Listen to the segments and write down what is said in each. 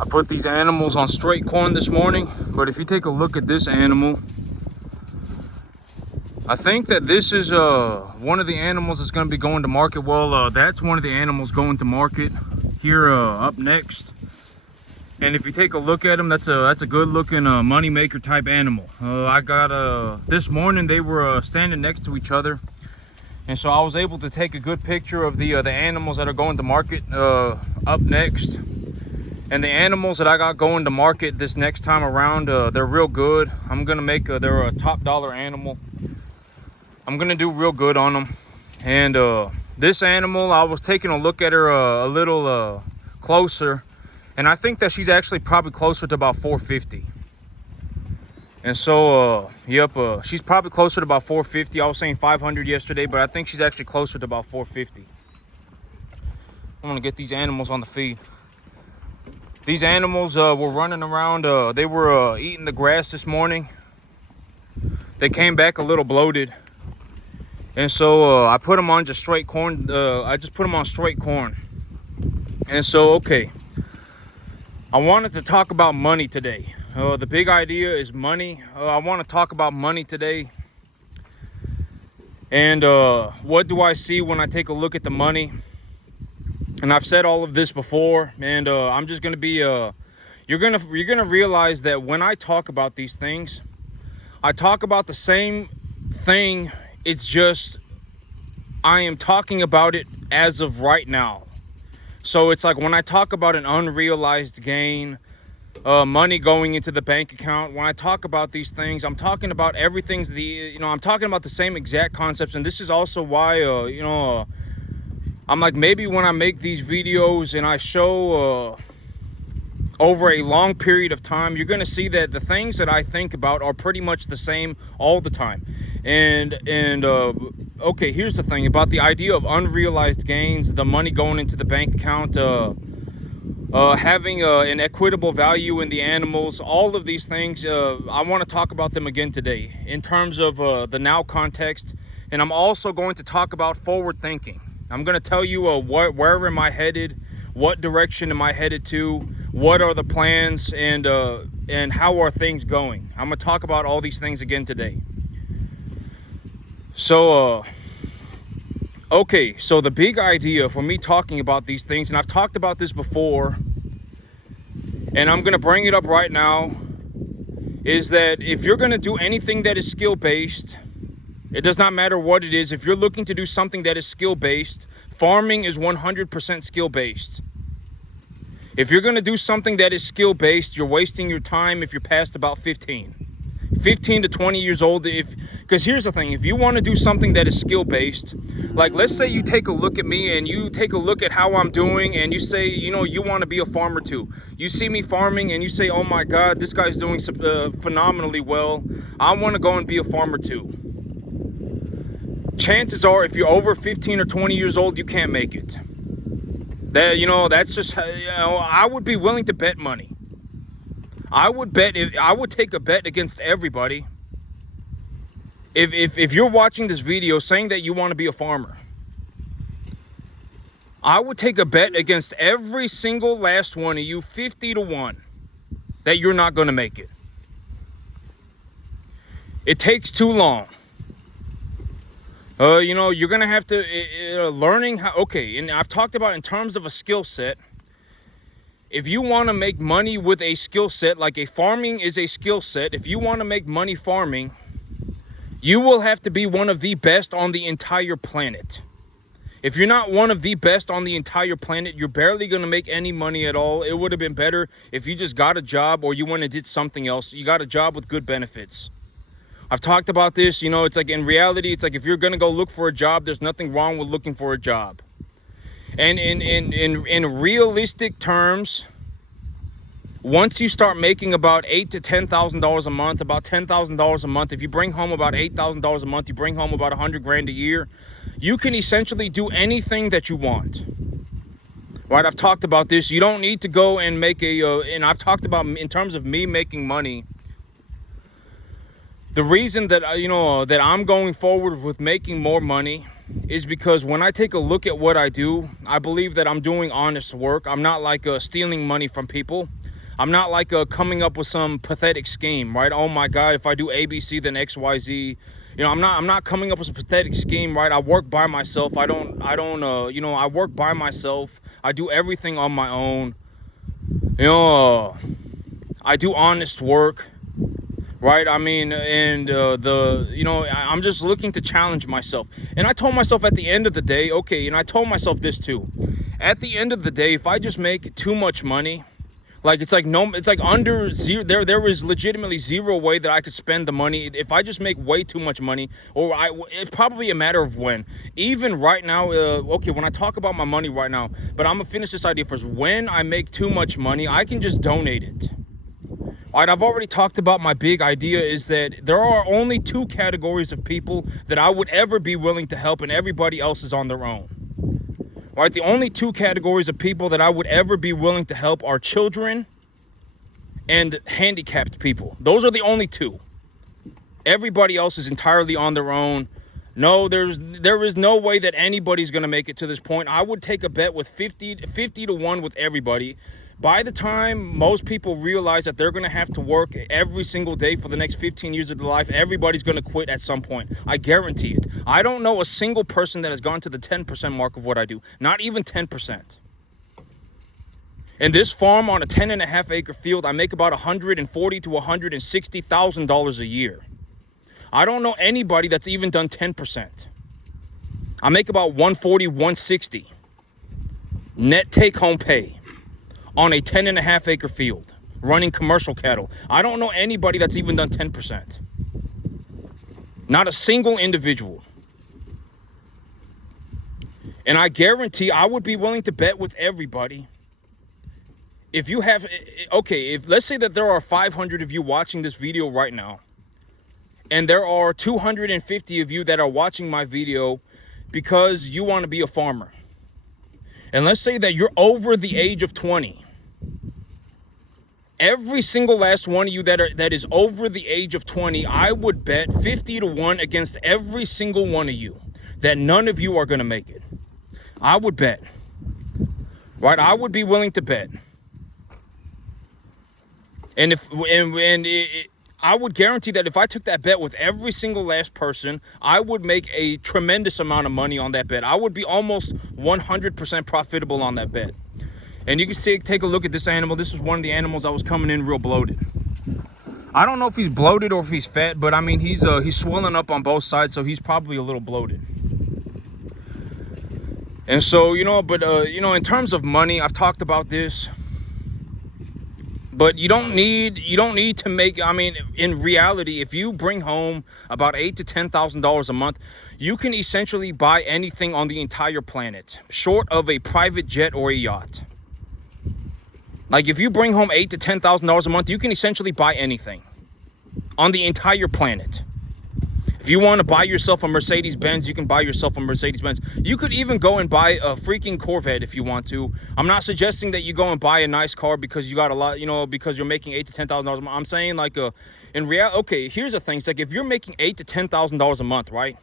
I put these animals on straight corn this morning, but if you take a look at this animal, I think that this is one of the animals that's going to be going to market. Well, that's one of the animals going to market here up next. And if you take a look at them, that's a good looking money maker type animal. I got this morning they were standing next to each other, and so I was able to take a good picture of the animals that are going to market up next. And the animals that I got going to market this next time around, they're real good. I'm gonna make they're a top dollar animal. I'm gonna do real good on them. And this animal, I was taking a look at her a little closer, and I think that she's actually probably closer to about 450. And so yep, she's probably closer to about 450. I was saying 500 yesterday, but I think she's actually closer to about 450. I'm gonna get these animals on the feed. These animals were running around. They were eating the grass this morning. They came back a little bloated. And so I put them on just straight corn. I just put them on straight corn. And so, okay. I wanted to talk about money today. The big idea is money. I want to talk about money today. And what do I see when I take a look at the money? And I've said all of this before, and I'm just gonna be you're gonna realize that when I talk about these things, I talk about the same thing. It's just I am talking about it as of right now. So it's like when I talk about an unrealized gain, money going into the bank account, when I talk about these things, I'm talking about everything's I'm talking about the same exact concepts. And this is also why I'm like, maybe when I make these videos and I show over a long period of time, you're going to see that the things that I think about are pretty much the same all the time. And okay, here's the thing about the idea of unrealized gains, the money going into the bank account, having an equitable value in the animals, all of these things. I want to talk about them again today in terms of the now context. And I'm also going to talk about forward thinking. I'm going to tell you where am I headed, what direction am I headed to, what are the plans, and how are things going. I'm going to talk about all these things again today. So, okay, so the big idea for me talking about these things, and I've talked about this before, and I'm going to bring it up right now, is that if you're going to do anything that is skill-based, it does not matter what it is. If you're looking to do something that is skill-based, farming is 100% skill-based. If you're going to do something that is skill-based, you're wasting your time if you're past about 15 to 20 years old. Because here's the thing, if you want to do something that is skill-based, like let's say you take a look at me and you take a look at how I'm doing and you say, you want to be a farmer too. You see me farming and you say, oh my God, this guy's doing phenomenally well. I want to go and be a farmer too. Chances are, if you're over 15 or 20 years old, you can't make it. That's just, I would be willing to bet money. I would take a bet against everybody. If you're watching this video saying that you want to be a farmer, I would take a bet against every single last one of you, 50 to 1, that you're not going to make it. It takes too long. You're going to have to, learning how, okay, and I've talked about in terms of a skill set. If you want to make money with a skill set, like a farming is a skill set, if you want to make money farming, you will have to be one of the best on the entire planet. If you're not one of the best on the entire planet, you're barely going to make any money at all. It would have been better if you just got a job or you went and did something else. You got a job with good benefits. I've talked about this, it's like in reality, it's like if you're going to go look for a job, there's nothing wrong with looking for a job. And in realistic terms, once you start making about $8,000 to $10,000 a month, about $10,000 a month, if you bring home about $8,000 a month, you bring home about 100 grand a year, you can essentially do anything that you want. Right? I've talked about this. You don't need to go and make and I've talked about in terms of me making money. The reason that that I'm going forward with making more money is because when I take a look at what I do, I believe that I'm doing honest work. I'm not like stealing money from people. I'm not like coming up with some pathetic scheme, right? Oh my God, if I do ABC, then XYZ. I'm not coming up with a pathetic scheme, right? I work by myself. I work by myself. I do everything on my own. I do honest work. Right, I mean, and I'm just looking to challenge myself. And I told myself at the end of the day, okay, and I told myself this too. At the end of the day, if I just make too much money, like it's like under zero, there is legitimately zero way that I could spend the money if I just make way too much money, or it's probably a matter of when. Even right now, okay, when I talk about my money right now, but I'm gonna finish this idea first. When I make too much money, I can just donate it. All right, I've already talked about my big idea is that there are only two categories of people that I would ever be willing to help, and everybody else is on their own. All right, the only two categories of people that I would ever be willing to help are children and handicapped people. Those are the only two. Everybody else is entirely on their own. No, there is no way that anybody's going to make it to this point. I would take a bet with 50 to 1 with everybody. By the time most people realize that they're going to have to work every single day for the next 15 years of their life, everybody's going to quit at some point. I guarantee it. I don't know a single person that has gone to the 10% mark of what I do. Not even 10%. In this farm on a 10.5 acre field, I make about $140,000 to $160,000 a year. I don't know anybody that's even done 10%. I make about $140,000, $160,000 net take home pay on a 10.5 acre field running commercial cattle. I don't know anybody that's even done 10%. Not a single individual. And I guarantee I would be willing to bet with everybody. If you have, okay, if let's say that there are 500 of you watching this video right now, and there are 250 of you that are watching my video because you want to be a farmer. And let's say that you're over the age of 20. Every single last one of you that is over the age of 20, I would bet 50 to 1 against every single one of you that none of you are going to make it. I would bet. Right? I would be willing to bet. And I would guarantee that if I took that bet with every single last person, I would make a tremendous amount of money on that bet. I would be almost 100% profitable on that bet. And you can see, take a look at this animal. This is one of the animals that was coming in real bloated. I don't know if he's bloated or if he's fat, but I mean, he's swollen up on both sides, so he's probably a little bloated. And so, in terms of money, I've talked about this. But you don't need to make, I mean, in reality, if you bring home about $8,000 to $10,000 a month, you can essentially buy anything on the entire planet, short of a private jet or a yacht. Like if you bring home $8,000 to $10,000 a month, you can essentially buy anything on the entire planet. If you want to buy yourself a Mercedes-Benz, you can buy yourself a Mercedes-Benz. You could even go and buy a freaking Corvette if you want to. I'm not suggesting that you go and buy a nice car because you got a lot, because you're making $8,000 to $10,000 a month. I'm saying like in reality, okay, here's the thing. It's like if you're making $8,000 to $10,000 a month, right?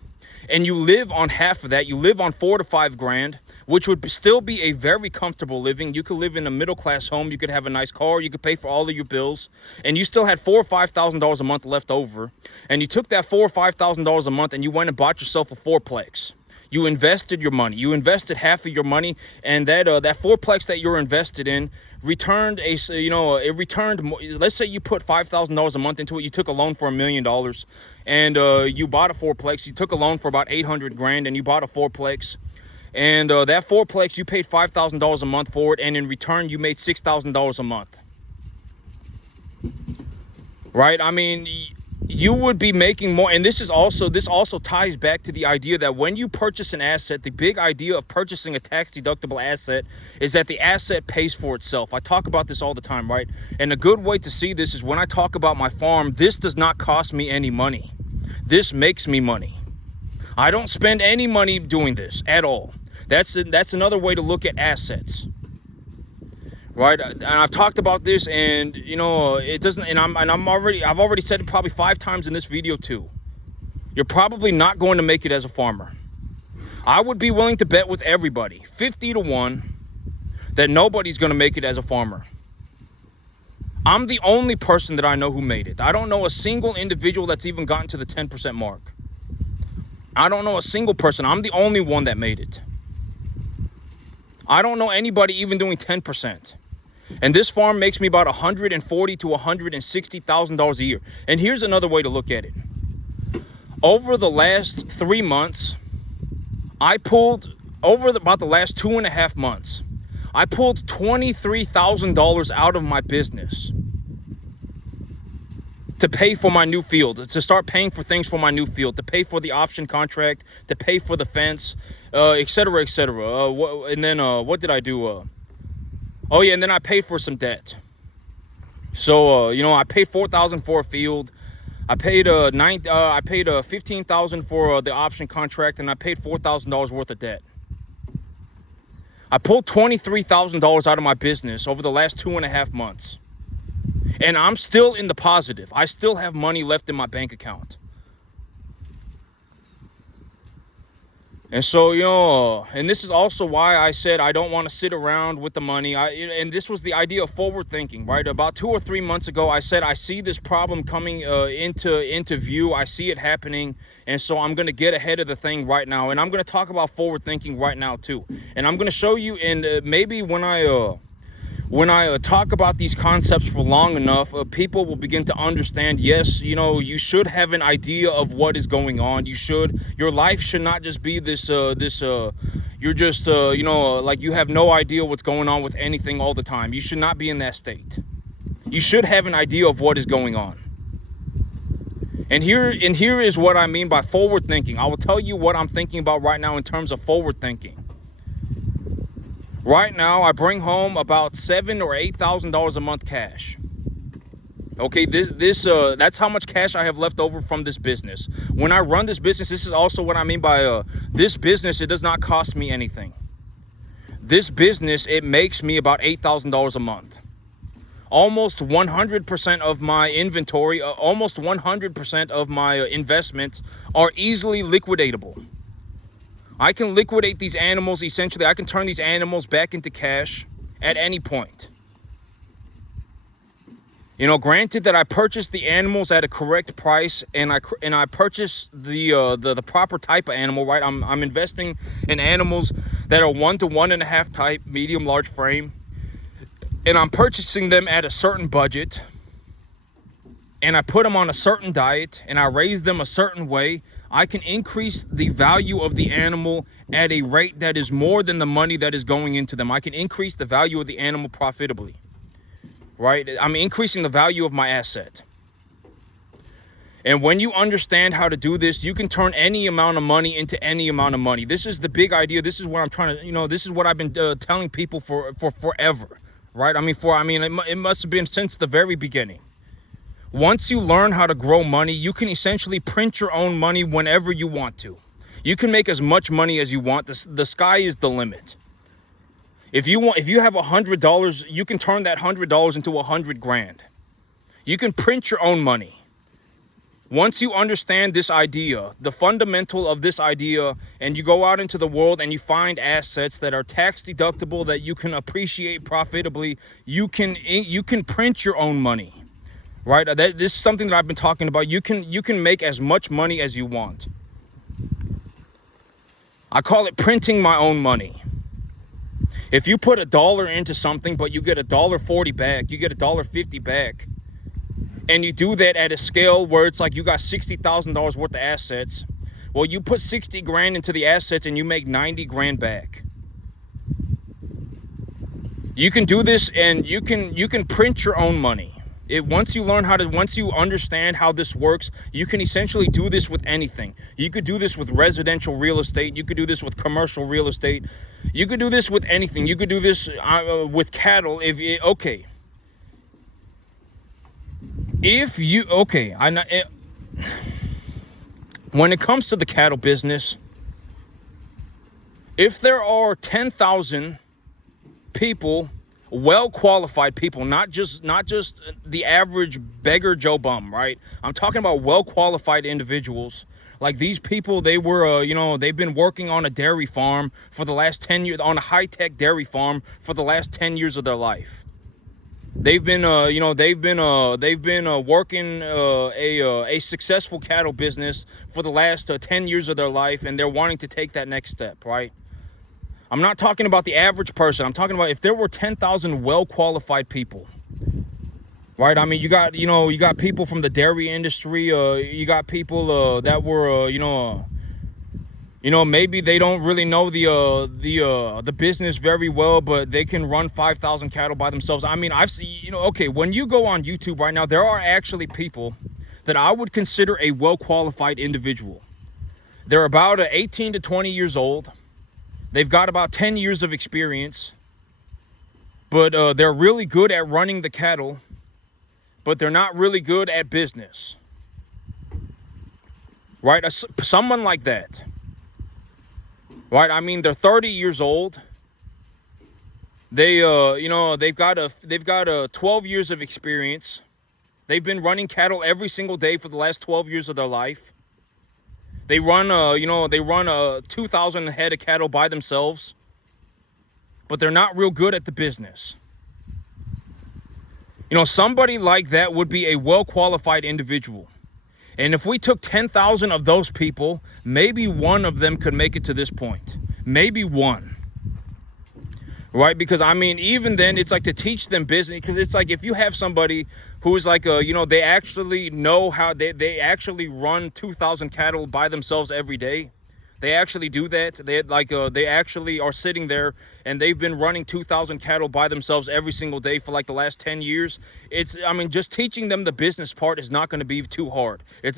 And you live on half of that, you live on $4,000 to $5,000, which would still be a very comfortable living. You could live in a middle-class home. You could have a nice car. You could pay for all of your bills. And you still had $4,000 or $5,000 a month left over. And you took that $4,000 or $5,000 a month and you went and bought yourself a fourplex. You invested your money. You invested half of your money, and that fourplex that you're invested in returned it returned more. Let's say you put $5,000 a month into it. You took a loan for $1 million, and you bought a fourplex. You took a loan for about $800,000, and you bought a fourplex. And that fourplex, you paid $5,000 a month for it, and in return, you made $6,000 a month. Right? I mean, you would be making more. And this also ties back to the idea that when you purchase an asset, the big idea of purchasing a tax-deductible asset is that the asset pays for itself. I talk about this all the time, right? And a good way to see this is when I talk about my farm, this does not cost me any money. This makes me money. I don't spend any money doing this at all. That's another way to look at assets. right? And I've talked about this, and you know, it doesn't, and I've already said it probably 5 times in this video too. You're probably not going to make it as a farmer. I would be willing to bet with everybody 50-1 that nobody's going to make it as a farmer. I'm the only person that I know who made it. I don't know a single individual that's even gotten to the 10% mark. I don't know a single person. I'm the only one that made it. I don't know anybody even doing 10%. And this farm makes me about $140,000 to $160,000 a year. And here's another way to look at it. Over the last 3 months, about the last 2.5 months, I pulled $23,000 out of my business to pay for my new field, to start paying for things for my new field, to pay for the option contract, to pay for the fence, etc., etc. And then what did I do? Oh yeah, and then I paid for some debt. So you know, I paid $4,000 for a field. I paid $15,000 for the option contract, and I paid $4,000 worth of debt. I pulled $23,000 out of my business over the last 2.5 months. And I'm still in the positive. I still have money left in my bank account. And so, you know, and this is also why I said I don't want to sit around with the money. And this was the idea of forward thinking, right? About 2 or 3 months ago, I said I see this problem coming into view. I see it happening. And so I'm going to get ahead of the thing right now. And I'm going to talk about forward thinking right now, too. And I'm going to show you, and maybe when I talk about these concepts for long enough, people will begin to understand, yes, you know, you should have an idea of what is going on. Your life should not just be you're just, you know, like you have no idea what's going on with anything all the time. You should not be in that state. You should have an idea of what is going on. And here is what I mean by forward thinking. I will tell you what I'm thinking about right now in terms of forward thinking. Right now, I bring home about $7,000 or $8,000 a month cash. Okay, that's how much cash I have left over from this business. When I run this business, this is also what I mean by this business. It does not cost me anything. This business, it makes me about $8,000 a month. Almost 100% of my inventory, almost 100% of my investments are easily liquidatable. I can liquidate these animals. Essentially, I can turn these animals back into cash at any point. You know, granted that I purchased the animals at a correct price, and I purchased the proper type of animal, right? I'm investing in animals that are 1 to 1.5 type, medium, large frame, and I'm purchasing them at a certain budget, and I put them on a certain diet, and I raise them a certain way. I can increase the value of the animal at a rate that is more than the money that is going into them. I can increase the value of the animal profitably, right? I'm increasing the value of my asset. And when you understand how to do this, you can turn any amount of money into any amount of money. This is the big idea. This is what I'm trying to, you know, this is what I've been telling people for forever, right? It must have been since the very beginning. Once you learn how to grow money, you can essentially print your own money whenever you want to. You can make as much money as you want. The sky is the limit. If you have $100, you can turn that $100 into $100,000. You can print your own money. Once you understand this idea, the fundamental of this idea, and you go out into the world and you find assets that are tax deductible, that you can appreciate profitably, you can print your own money. Right? This is something that I've been talking about. You can make as much money as you want. I call it printing my own money. If you put $1 into something, but you get $1.40 back, you get $1.50 back, and you do that at a scale where it's like you got $60,000 worth of assets, well, you put $60,000 into the assets and you make $90,000 back. You can do this, and you can print your own money. Once you understand how this works, you can essentially do this with anything. You could do this with residential real estate. You could do this with commercial real estate. You could do this with anything. You could do this with cattle. When it comes to the cattle business, if there are 10,000 people well qualified people, not just the average beggar Joe Bum, right? I'm talking about well qualified individuals. Like these people, they were, they've been working on a dairy farm for the last 10 years, on a high-tech dairy farm for the last 10 years of their life. They've been, working a successful cattle business for the last 10 years of their life, and they're wanting to take that next step, right? I'm not talking about the average person. I'm talking about if there were 10,000 well-qualified people, right? I mean, you got people from the dairy industry. You got people that were, maybe they don't really know the business very well, but they can run 5,000 cattle by themselves. I mean, I've seen, okay, when you go on YouTube right now, there are actually people that I would consider a well-qualified individual. They're about 18 to 20 years old. They've got about 10 years of experience, but they're really good at running the cattle, but they're not really good at business, right? Someone like that, right? I mean, they're 30 years old. They've got 12 years of experience. They've been running cattle every single day for the last 12 years of their life. They run 2,000 head of cattle by themselves, but they're not real good at the business. Somebody like that would be a well-qualified individual. And if we took 10,000 of those people, maybe one of them could make it to this point. Maybe one. Right? Because, I mean, even then, it's like to teach them business. Because it's like if you have somebody who is like, they actually know how they actually run 2,000 cattle by themselves every day. They actually do that. They actually are sitting there and they've been running 2,000 cattle by themselves every single day for like the last 10 years. Just teaching them the business part is not going to be too hard. They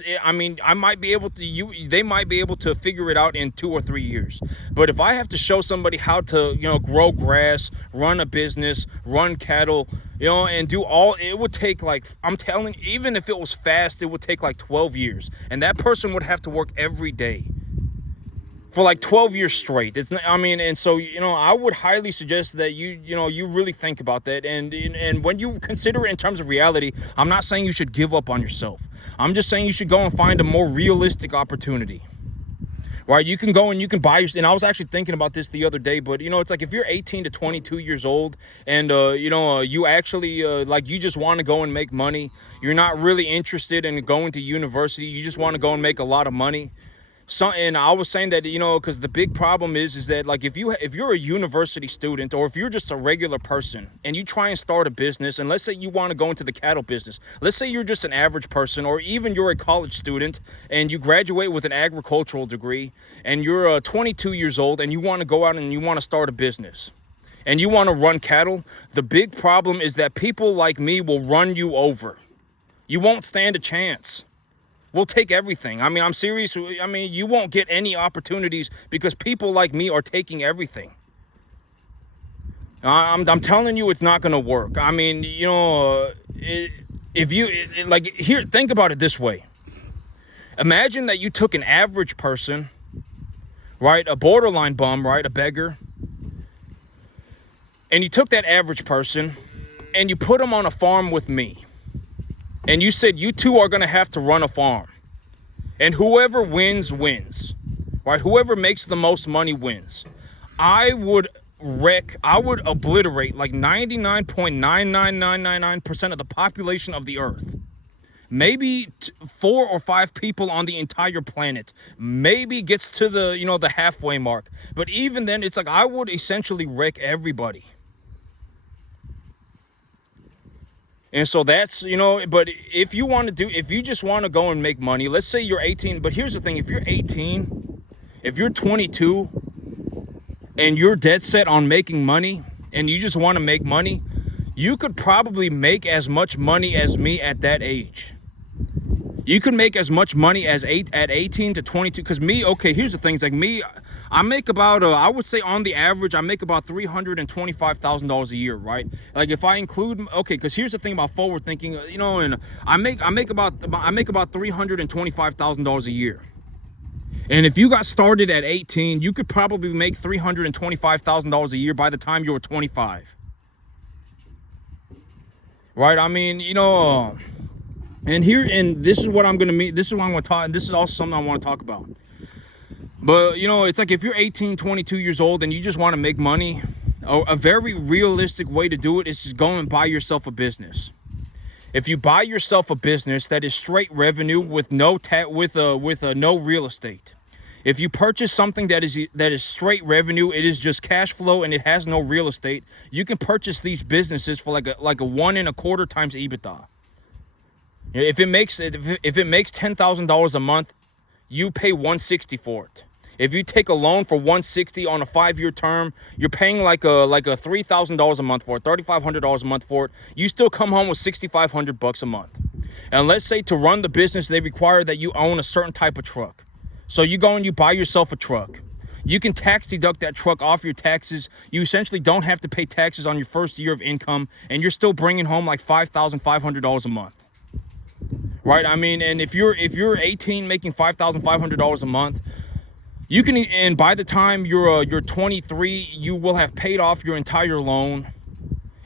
might be able to figure it out in 2 or 3 years. But if I have to show somebody how to, grow grass, run a business, run cattle, and do it would take I'm telling you, even if it was fast, it would take like 12 years. And that person would have to work every day for like 12 years straight. And so, I would highly suggest that you really think about that. And when you consider it in terms of reality, I'm not saying you should give up on yourself. I'm just saying you should go and find a more realistic opportunity. Right? You can go and you can buy and I was actually thinking about this the other day, but it's like if you're 18 to 22 years old and you actually you just want to go and make money, you're not really interested in going to university, you just want to go and make a lot of money. And I was saying that, because the big problem is that like if you're a university student or if you're just a regular person and you try and start a business, and let's say you want to go into the cattle business, let's say you're just an average person, or even you're a college student and you graduate with an agricultural degree and you're 22 years old and you want to go out and you want to start a business and you want to run cattle, the big problem is that people like me will run you over. You won't stand a chance. We'll take everything. I mean, I'm serious. I mean, you won't get any opportunities because people like me are taking everything. I'm telling you, it's not going to work. I mean, think about it this way. Imagine that you took an average person, right? A borderline bum, right? A beggar. And you took that average person and you put them on a farm with me. And you said, you two are going to have to run a farm. And whoever wins, wins. Right? Whoever makes the most money wins. I would obliterate like 99.99999% of the population of the earth. Maybe 4 or 5 people on the entire planet. Maybe gets to the halfway mark. But even then, it's like I would essentially wreck everybody. And so that's, but if you just want to go and make money, let's say you're 18, but here's the thing, if you're 18, if you're 22, and you're dead set on making money, and you just want to make money, you could probably make as much money as me at that age. You could make as much money at 18 to 22, because me, okay, here's the thing, it's like me, I make about, I would say on the average, I make about $325,000 a year, right? Like if I include, okay, because here's the thing about forward thinking, and I make about $325,000 a year. And if you got started at 18, you could probably make $325,000 a year by the time you were 25. right? I mean, and this is what I'm gonna meet. This is what I'm gonna talk. This is also something I want to talk about. But it's like if you're 18, 22 years old and you just want to make money, a very realistic way to do it is just go and buy yourself a business. If you buy yourself a business that is straight revenue with no no real estate. If you purchase something that is straight revenue, it is just cash flow and it has no real estate, you can purchase these businesses for like a 1.25 times EBITDA. If it makes $10,000 a month, you pay $160 for it. If you take a loan for $160 on a 5-year term, you're paying like a $3,000 a month for it, $3,500 a month for it. You still come home with $6,500 a month. And let's say to run the business, they require that you own a certain type of truck. So you go and you buy yourself a truck. You can tax deduct that truck off your taxes. You essentially don't have to pay taxes on your first year of income, and you're still bringing home like $5,500 a month. Right? I mean, and if you're 18 making $5,500 a month, you can, and by the time you're 23, you will have paid off your entire loan,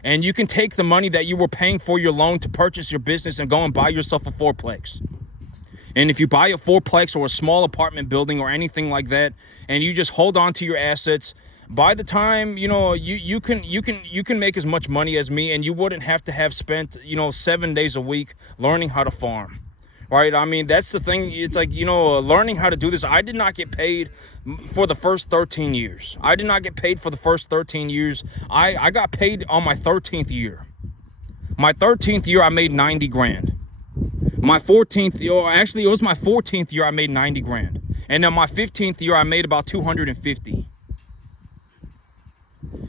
and you can take the money that you were paying for your loan to purchase your business and go and buy yourself a fourplex. And if you buy a fourplex or a small apartment building or anything like that, and you just hold on to your assets, by the time you can make as much money as me, and you wouldn't have to have spent 7 days a week learning how to farm. Right? I mean, that's the thing. It's like, learning how to do this. I did not get paid for the first 13 years. I did not get paid for the first 13 years. I got paid on my 13th year. My 13th year, I made 90 grand. My 14th, actually, it was my 14th year, I made 90 grand. And then my 15th year, I made about 250.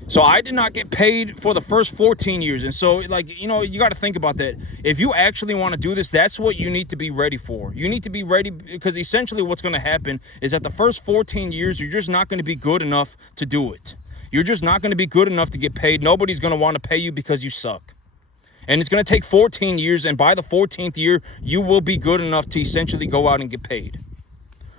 So I did not get paid for the first 14 years. And so, you got to think about that. If you actually want to do this, that's what you need to be ready for. You need to be ready, because essentially what's going to happen is that the first 14 years, you're just not going to be good enough to do it. You're just not going to be good enough to get paid. Nobody's going to want to pay you because you suck. And it's going to take 14 years. And by the 14th year, you will be good enough to essentially go out and get paid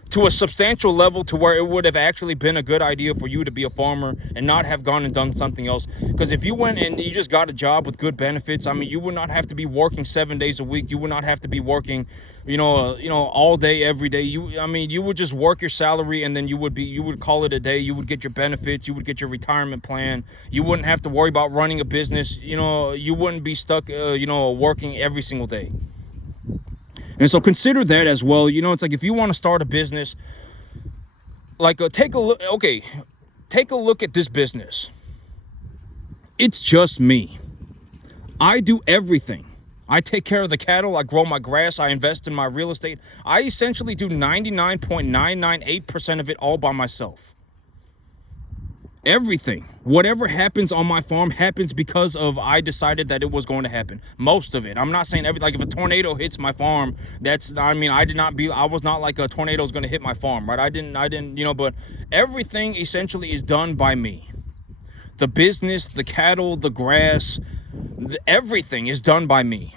to a substantial level, to where it would have actually been a good idea for you to be a farmer and not have gone and done something else. Because if you went and you just got a job with good benefits, I mean, you would not have to be working 7 days a week. You would not have to be working, all day, every day. You would just work your salary, and then you would call it a day. You would get your benefits. You would get your retirement plan. You wouldn't have to worry about running a business. You wouldn't be stuck, working every single day. And so consider that as well. It's like, if you want to start a business, take a look at this business. It's just me. I do everything. I take care of the cattle. I grow my grass. I invest in my real estate. I essentially do 99.998% of it all by myself. Everything, whatever happens on my farm happens because of I decided that it was going to happen. Most of it. I'm not saying everything. Like if a tornado hits my farm, I was not like a tornado is going to hit my farm, right? I didn't, but everything essentially is done by me. The business, the cattle, the grass, everything is done by me.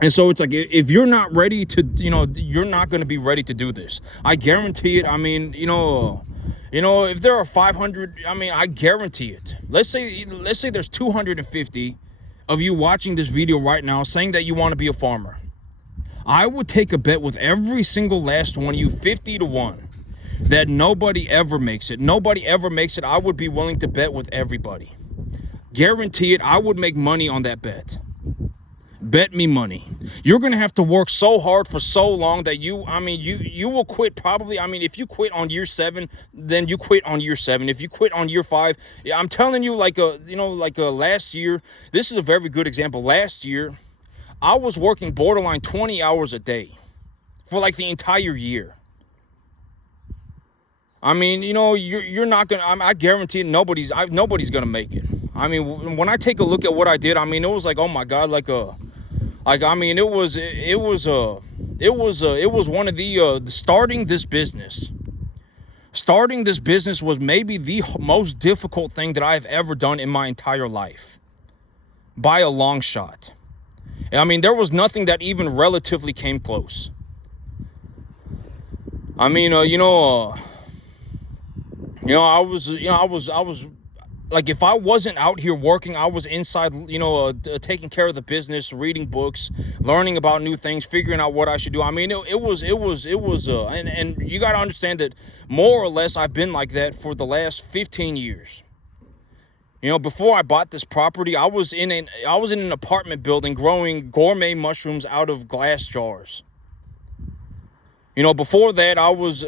And so it's like, if you're not ready to, you're not going to be ready to do this. I guarantee it. I mean, if there are 500, I guarantee it. Let's say there's 250 of you watching this video right now saying that you want to be a farmer. I would take a bet with every single last one of you, 50-1, that nobody ever makes it. Nobody ever makes it. I would be willing to bet with everybody. Guarantee it. I would make money on that bet. Bet me money. You're going to have to work so hard for so long that you will quit probably. If you quit on year 7, then you quit on year 7. If you quit on year 5, I'm telling you, last year, this is a very good example. Last year, I was working borderline 20 hours a day for like the entire year. You're not going to, I guarantee it, nobody's going to make it. When I take a look at what I did, it was like, oh my God, it was one of the starting this business was maybe the most difficult thing that I've ever done in my entire life, by a long shot. There was nothing that even relatively came close. like if I wasn't out here working, I was inside, taking care of the business, reading books, learning about new things, figuring out what I should do. I mean, it was, and you got to understand that more or less I've been like that for the last 15 years. Before I bought this property, I was in an apartment building growing gourmet mushrooms out of glass jars. Before that, I was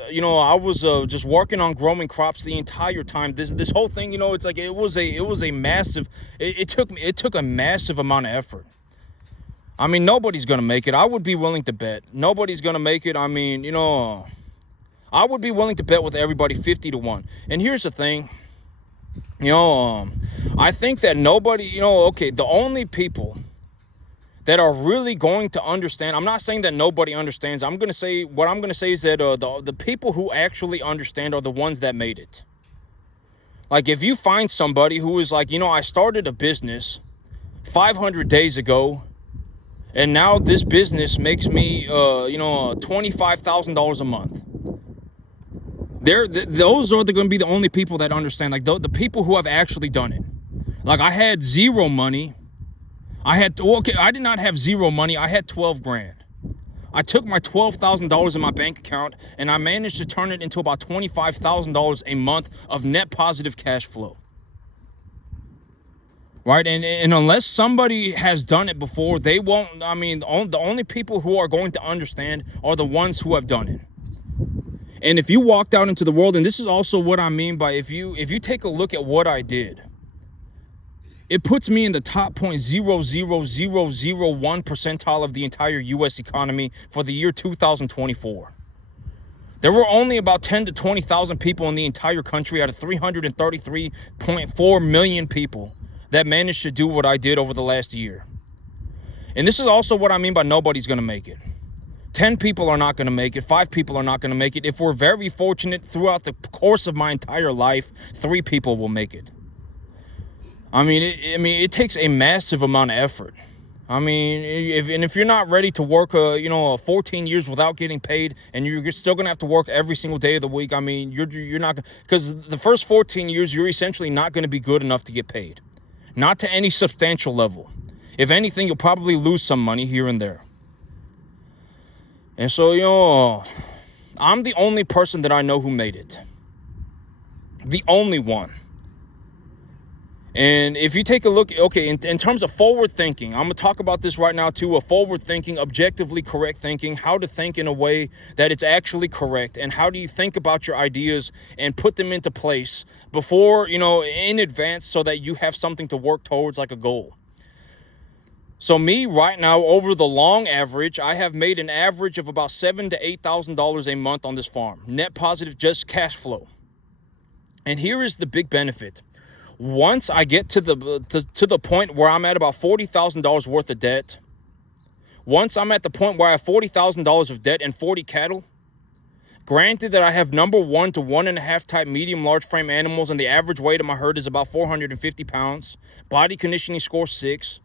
just working on growing crops the entire time. This whole thing, it's like it was a massive. It took a massive amount of effort. I mean, nobody's gonna make it. I would be willing to bet nobody's gonna make it. I mean, I would be willing to bet with everybody 50-1. And here's the thing. I think that nobody, the only people that are really going to understand, I'm not saying that nobody understands. What I'm going to say is that the people who actually understand are the ones that made it. Like if you find somebody who is like, I started a business 500 days ago, and now this business makes me, $25,000 a month. Those are going to be the only people that understand, like the people who have actually done it. Like I had zero money. I did not have zero money. I had 12 grand. I took my $12,000 in my bank account and I managed to turn it into about $25,000 a month of net positive cash flow. Right? And unless somebody has done it before, they won't. I mean, the only people who are going to understand are the ones who have done it. And if you walked out into the world, and this is also what I mean by if you take a look at what I did, it puts me in the top 0.00001 percentile of the entire U.S. economy for the year 2024. There were only about 10 to 20,000 people in the entire country out of 333.4 million people that managed to do what I did over the last year. And this is also what I mean by nobody's going to make it. 10 people are not going to make it. 5 people are not going to make it. If we're very fortunate, throughout the course of my entire life, 3 people will make it. I mean, it takes a massive amount of effort. I mean, if you're not ready to work, 14 years without getting paid, and you're still going to have to work every single day of the week, I mean, you're not, because the first 14 years, you're essentially not going to be good enough to get paid. Not to any substantial level. If anything, you'll probably lose some money here and there. And so, I'm the only person that I know who made it. The only one. And if you take a look, okay, in terms of forward thinking, I'm going to talk about this right now too, a forward thinking, objectively correct thinking, how to think in a way that it's actually correct, and how do you think about your ideas and put them into place before, in advance, so that you have something to work towards, like a goal. So me right now, over the long average, I have made an average of about $7,000 to $8,000 a month on this farm. Net positive, just cash flow. And here is the big benefit. Once I get to the point where I'm at about $40,000 worth of debt, once I'm at the point where I have $40,000 of debt and 40 cattle, granted that I have number 1 to 1.5 type medium large frame animals, and the average weight of my herd is about 450 pounds, body conditioning score 6,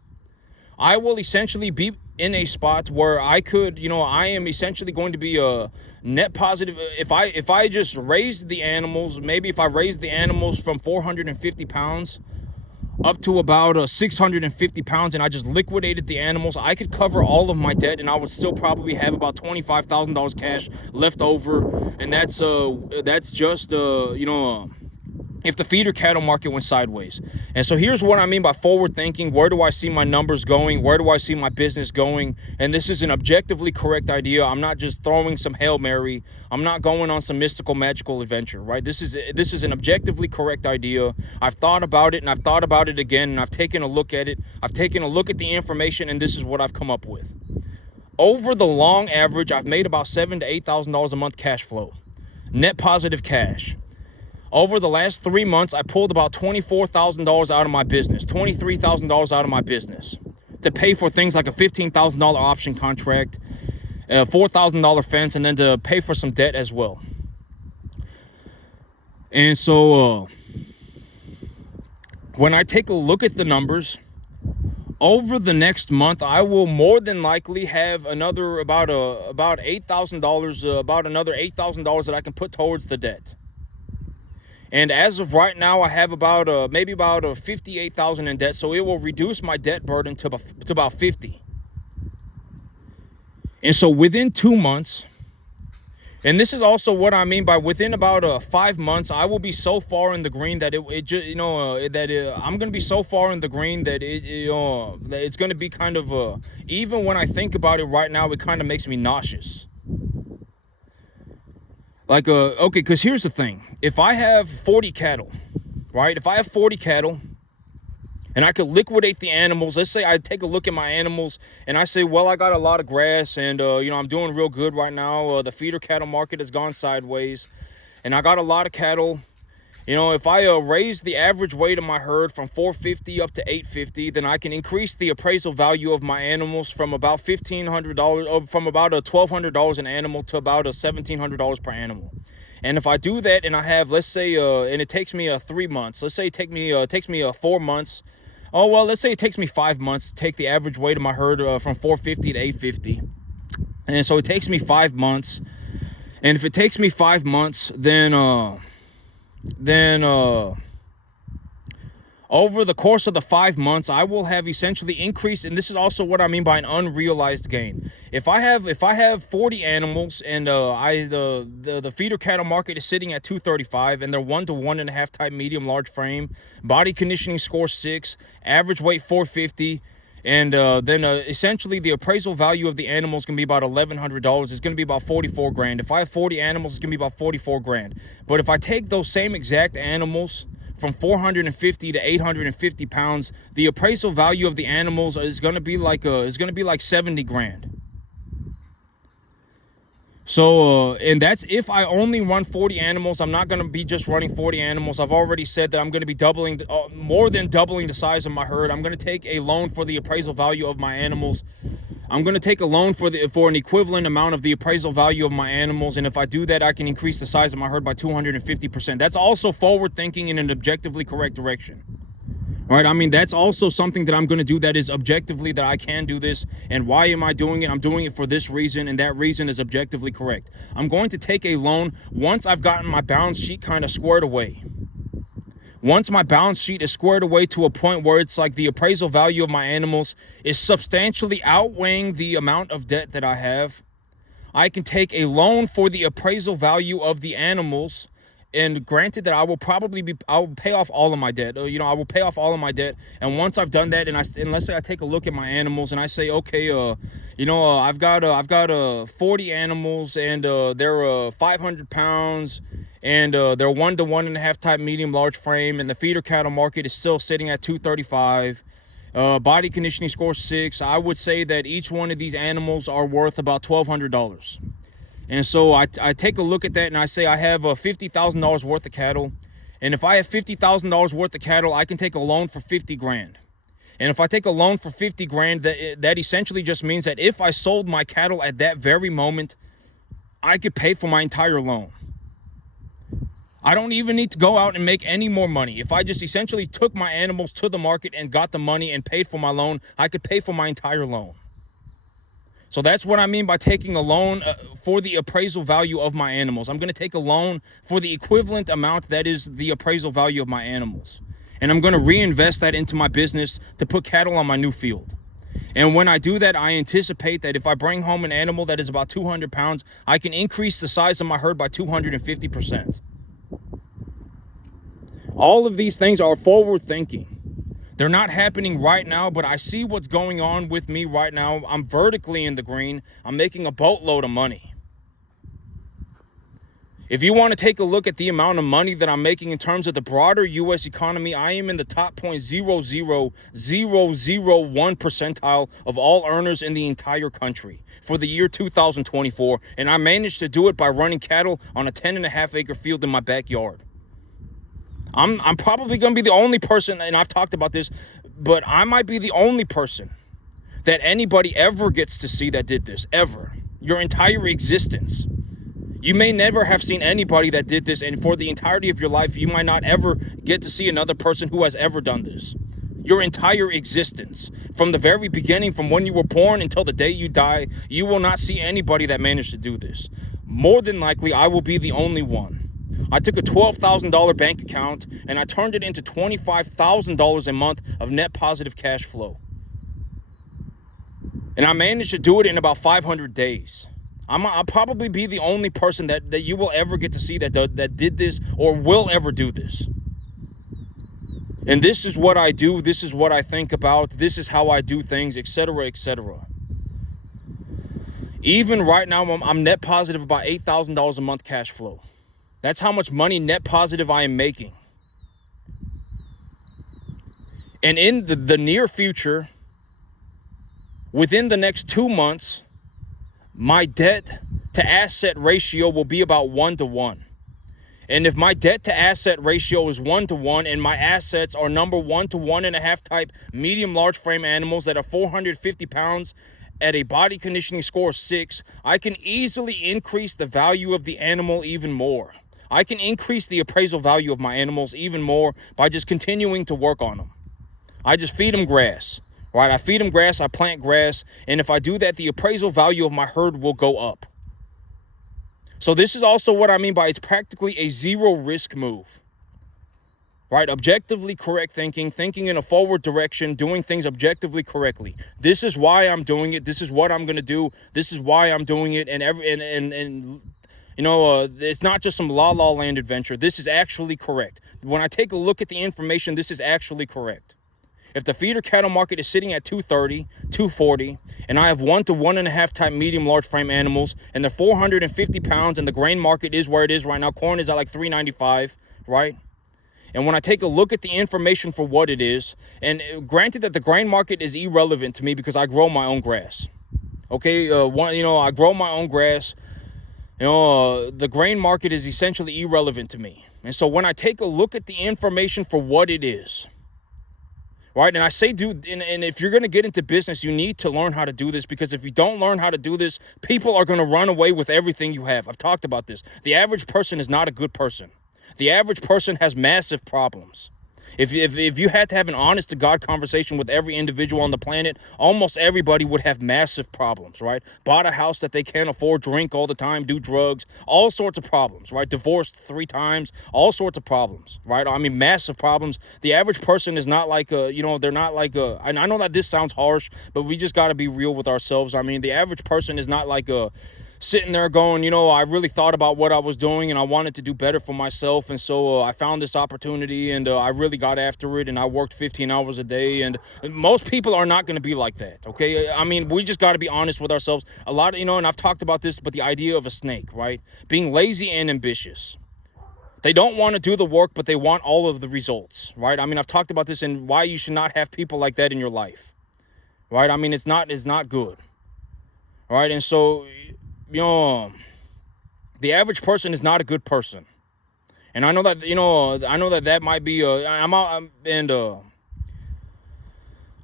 I will essentially be in a spot where I could, I am essentially going to be a net positive. If I just raised the animals, maybe if I raised the animals from 450 pounds up to about 650 pounds, and I just liquidated the animals, I could cover all of my debt, and I would still probably have about $25,000 cash left over. And that's just if the feeder cattle market went sideways. And so here's what I mean by forward thinking. Where do I see my numbers going? Where do I see my business going? And this is an objectively correct idea. I'm not just throwing some Hail Mary. I'm not going on some mystical, magical adventure, right? This is an objectively correct idea. I've thought about it, and I've thought about it again, and I've taken a look at it. I've taken a look at the information, and this is what I've come up with. Over the long average, I've made about $7,000 to $8,000 a month cash flow. Net positive cash. Over the last 3 months, I pulled about $24,000 out of my business, $23,000 out of my business to pay for things like a $15,000 option contract, a $4,000 fence, and then to pay for some debt as well. And so when I take a look at the numbers, over the next month, I will more than likely have another about $8,000, about another $8,000 that I can put towards the debt. And as of right now, I have about maybe about 58,000 in debt. So it will reduce my debt burden to about 50. And so within 2 months, and this is also what I mean by within about 5 months, I will be so far in the green that it just, I'm going to be so far in the green that that it's going to be kind of, even when I think about it right now, it kind of makes me nauseous. Like, okay, because here's the thing. If I have 40 cattle, right? If I have 40 cattle, and I could liquidate the animals. Let's say I take a look at my animals and I say, well, I got a lot of grass and, I'm doing real good right now. The feeder cattle market has gone sideways and I got a lot of cattle. If I raise the average weight of my herd from 450 up to 850, then I can increase the appraisal value of my animals from about $1,500, from about $1,200 an animal to about $1,700 per animal. And if I do that and I have, let's say, and it takes me 3 months, let's say it takes me 4 months. Oh, well, let's say it takes me 5 months to take the average weight of my herd from 450 to 850. And so it takes me 5 months. And if it takes me 5 months, then over the course of the 5 months, I will have essentially increased, and this is also what I mean by an unrealized gain. If I have 40 animals and the feeder cattle market is sitting at 235 and they're 1 to 1.5 type medium large frame, body conditioning score 6, average weight 450, and then essentially the appraisal value of the animals can be about $1,100. It's going to be about 44 grand. If I have 40 animals, it's going to be about 44 grand. But if I take those same exact animals from 450 to 850 pounds, the appraisal value of the animals is going to be like 70 grand. So, and that's if I only run 40 animals. I'm not going to be just running 40 animals. I've already said that I'm going to be doubling, more than doubling the size of my herd. I'm going to take a loan for the appraisal value of my animals. I'm going to take a loan for an equivalent amount of the appraisal value of my animals. And if I do that, I can increase the size of my herd by 250%. That's also forward thinking in an objectively correct direction. Right? I mean, that's also something that I'm going to do that is objectively that I can do this. And why am I doing it? I'm doing it for this reason, and that reason is objectively correct. I'm going to take a loan once I've gotten my balance sheet kind of squared away. Once my balance sheet is squared away to a point where it's like the appraisal value of my animals is substantially outweighing the amount of debt that I have, I can take a loan for the appraisal value of the animals. And granted that I will pay off all of my debt. I will pay off all of my debt. And once I've done that, and let's say I take a look at my animals and I say, okay, I've got 40 animals and they're 500 pounds and they're 1 to 1.5 type medium large frame, and the feeder cattle market is still sitting at 235. Body conditioning score 6. I would say that each one of these animals are worth about $1,200. And so I take a look at that and I say I have $50,000 worth of cattle. And if I have $50,000 worth of cattle, I can take a loan for 50 grand. And if I take a loan for 50 grand, that essentially just means that if I sold my cattle at that very moment, I could pay for my entire loan. I don't even need to go out and make any more money. If I just essentially took my animals to the market and got the money and paid for my loan, I could pay for my entire loan. So that's what I mean by taking a loan for the appraisal value of my animals. I'm going to take a loan for the equivalent amount that is the appraisal value of my animals. And I'm going to reinvest that into my business to put cattle on my new field. And when I do that, I anticipate that if I bring home an animal that is about 200 pounds, I can increase the size of my herd by 250%. All of these things are forward thinking. They're not happening right now, but I see what's going on with me right now. I'm vertically in the green. I'm making a boatload of money. If you want to take a look at the amount of money that I'm making in terms of the broader U.S. economy, I am in the top 0.00001 percentile of all earners in the entire country for the year 2024. And I managed to do it by running cattle on a 10.5 acre field in my backyard. I'm probably going to be the only person, and I've talked about this, but I might be the only person that anybody ever gets to see that did this, ever. Your entire existence. You may never have seen anybody that did this, and for the entirety of your life, you might not ever get to see another person who has ever done this. Your entire existence. From the very beginning, from when you were born until the day you die, you will not see anybody that managed to do this. More than likely, I will be the only one. I took a $12,000 bank account and I turned it into $25,000 a month of net positive cash flow. And I managed to do it in about 500 days. I'll probably be the only person that you will ever get to see that did this or will ever do this. And this is what I do. This is what I think about. This is how I do things, etc., etc. Even right now, I'm net positive about $8,000 a month cash flow. That's how much money net positive I am making. And in the near future, within the next 2 months, my debt to asset ratio will be about 1-to-1. And if my debt to asset ratio is 1-to-1 and my assets are number 1 to 1.5 type medium large frame animals that are 450 pounds at a body conditioning score of 6, I can easily increase the value of the animal even more. I can increase the appraisal value of my animals even more by just continuing to work on them. I just feed them grass, right? I feed them grass, I plant grass, and if I do that, the appraisal value of my herd will go up. So this is also what I mean by it's practically a zero risk move, right? Objectively correct thinking in a forward direction, doing things objectively correctly. This is why I'm doing it. This is what I'm going to do. This is why I'm doing it. And you know, it's not just some la la land adventure. This is actually correct. When I take a look at the information, this is actually correct. If the feeder cattle market is sitting at 230, 240, and I have 1 to 1.5 type medium large frame animals, and they're 450 pounds, and the grain market is where it is right now, corn is at like $3.95, right? And when I take a look at the information for what it is, and granted that the grain market is irrelevant to me because I grow my own grass. Okay, I grow my own grass. The grain market is essentially irrelevant to me. And so when I take a look at the information for what it is, right? And I say, dude, and if you're going to get into business, you need to learn how to do this, because if you don't learn how to do this, people are going to run away with everything you have. I've talked about this. The average person is not a good person. The average person has massive problems. If you had to have an honest to God conversation with every individual on the planet, almost everybody would have massive problems, right? Bought a house that they can't afford, drink all the time, do drugs, all sorts of problems, right? Divorced 3 times, all sorts of problems, right? I mean, massive problems. The average person is not like they're not like and I know that this sounds harsh, but we just got to be real with ourselves. I mean, the average person is not like sitting there going, I really thought about what I was doing and I wanted to do better for myself. And so I found this opportunity and I really got after it and I worked 15 hours a day. And most people are not going to be like that. Okay. I mean, we just got to be honest with ourselves. A lot of, and I've talked about this, but the idea of a snake, right? Being lazy and ambitious. They don't want to do the work, but they want all of the results, right? I mean, I've talked about this and why you should not have people like that in your life, right? I mean, it's not good. All right. And so, the average person is not a good person. And I know that, that might be,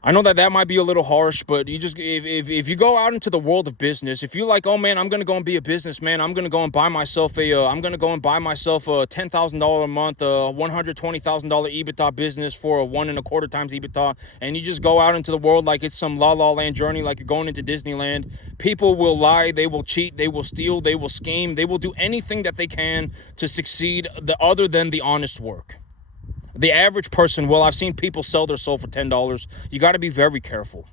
I know that might be a little harsh, but you just, if you go out into the world of business, if you're like, oh man, I'm going to go and be a businessman, I'm going to go and buy myself a $10,000 a month, $120,000 EBITDA business for a 1.25 times EBITDA. And you just go out into the world like it's some la la land journey, like you're going into Disneyland. People will lie, they will cheat, they will steal, they will scheme, they will do anything that they can to succeed other than the honest work. The average person, well, I've seen people sell their soul for $10. You got to be very careful.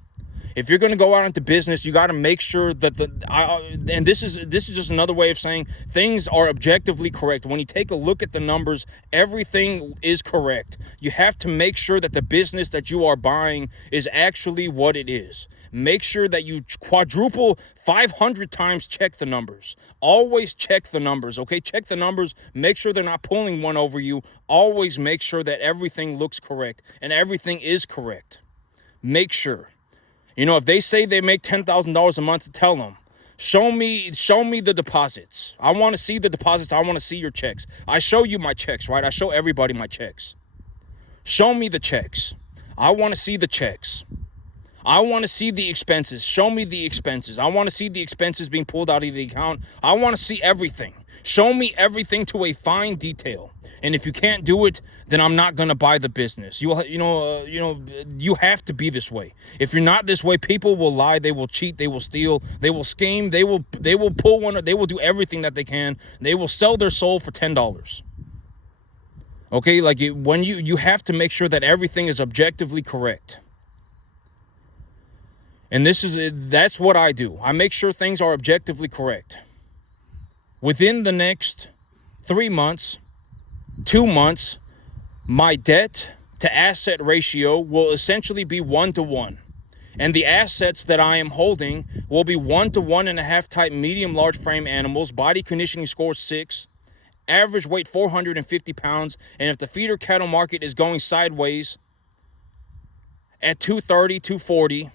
If you're going to go out into business, you got to make sure that and this is just another way of saying things are objectively correct. When you take a look at the numbers, everything is correct. You have to make sure that the business that you are buying is actually what it is. Make sure that you quadruple 500 times check the numbers. Always check the numbers, okay? Check the numbers. Make sure they're not pulling one over you. Always make sure that everything looks correct and everything is correct. Make sure. If they say they make $10,000 a month, tell them, show me the deposits. I want to see the deposits. I want to see your checks. I show you my checks, right? I show everybody my checks. Show me the checks. I want to see the checks. I want to see the expenses. Show me the expenses. I want to see the expenses being pulled out of the account. I want to see everything. Show me everything to a fine detail. And if you can't do it, then I'm not going to buy the business. You have to be this way. If you're not this way, people will lie, they will cheat, they will steal, they will scheme, they will pull one, they will do everything that they can. They will sell their soul for $10. Okay, like when you have to make sure that everything is objectively correct. And that's what I do. I make sure things are objectively correct. Within the next 3 months, 2 months, my debt to asset ratio will essentially be 1-to-1. And the assets that I am holding will be 1 to 1.5 type medium large frame animals, body conditioning score 6, average weight 450 pounds. And if the feeder cattle market is going sideways at 230, 240,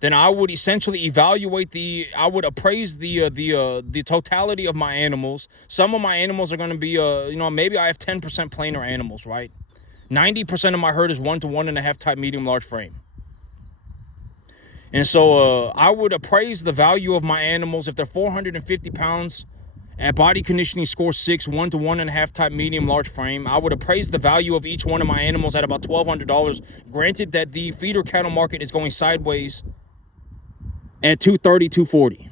then I would essentially I would appraise the totality of my animals. Some of my animals are going to be, maybe I have 10% plainer animals, right? 90% of my herd is 1 to 1.5 type medium large frame. And so I would appraise the value of my animals if they're 450 pounds at body conditioning score 6, 1 to 1.5 type medium large frame. I would appraise the value of each one of my animals at about $1,200. Granted that the feeder cattle market is going sideways at 230, 240.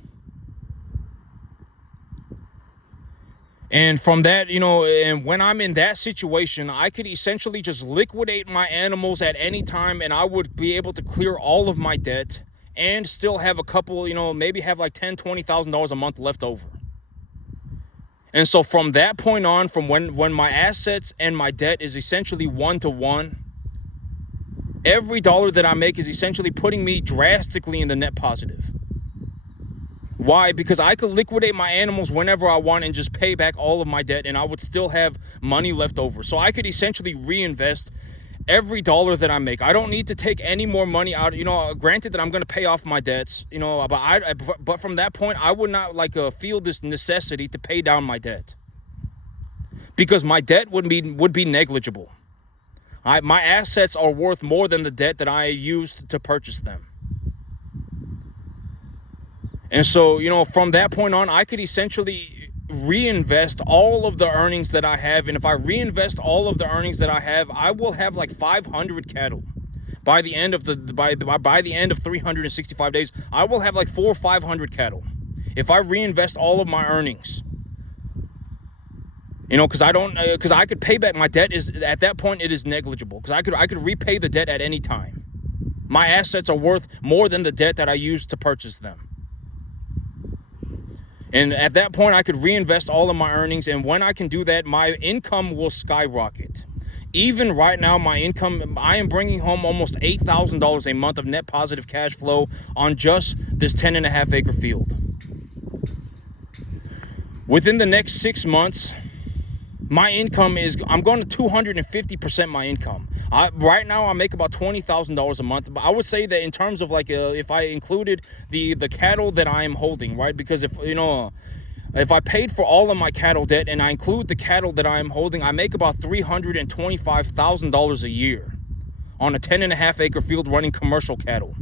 And from that, and when I'm in that situation, I could essentially just liquidate my animals at any time, and I would be able to clear all of my debt and still have a couple, maybe have like $10,000, $20,000 a month left over. And so from that point on, from when my assets and my debt is essentially 1-to-1, every dollar that I make is essentially putting me drastically in the net positive. Why? Because I could liquidate my animals whenever I want and just pay back all of my debt, and I would still have money left over. So I could essentially reinvest every dollar that I make. I don't need to take any more money out. Granted that I'm going to pay off my debts, but from that point, I would not feel this necessity to pay down my debt, because my debt would be negligible. My assets are worth more than the debt that I used to purchase them. And so, from that point on, I could essentially reinvest all of the earnings that I have. And if I reinvest all of the earnings that I have, I will have like 500 cattle. By the end of by the end of 365 days, I will have like 400 or 500 cattle. If I reinvest all of my earnings, because I could pay back my debt. At that point, it is negligible, because I could repay the debt at any time. My assets are worth more than the debt that I used to purchase them. And at that point, I could reinvest all of my earnings. And when I can do that, my income will skyrocket. Even right now, my income, I am bringing home almost $8,000 a month of net positive cash flow on just this 10.5 acre field. Within the next 6 months, my income I'm going to 250% my income. Right now, I make about $20,000 a month. But I would say that in terms of if I included the cattle that I am holding, right? Because if I paid for all of my cattle debt and I include the cattle that I am holding, I make about $325,000 a year on a 10.5 acre field running commercial cattle.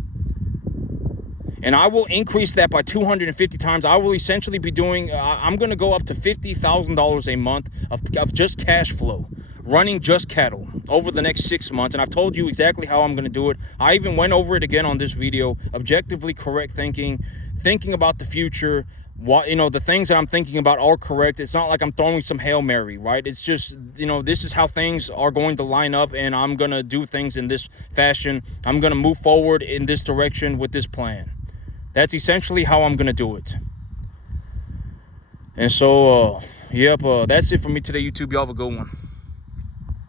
And I will increase that by 250 times. I will essentially be doing, I'm going to go up to $50,000 a month of just cash flow, running just cattle over the next 6 months. And I've told you exactly how I'm going to do it. I even went over it again on this video. Objectively correct thinking about the future. The things that I'm thinking about are correct. It's not like I'm throwing some Hail Mary, right? It's just, this is how things are going to line up, and I'm going to do things in this fashion. I'm going to move forward in this direction with this plan. That's essentially how I'm going to do it. And so, that's it for me today, YouTube. Y'all have a good one.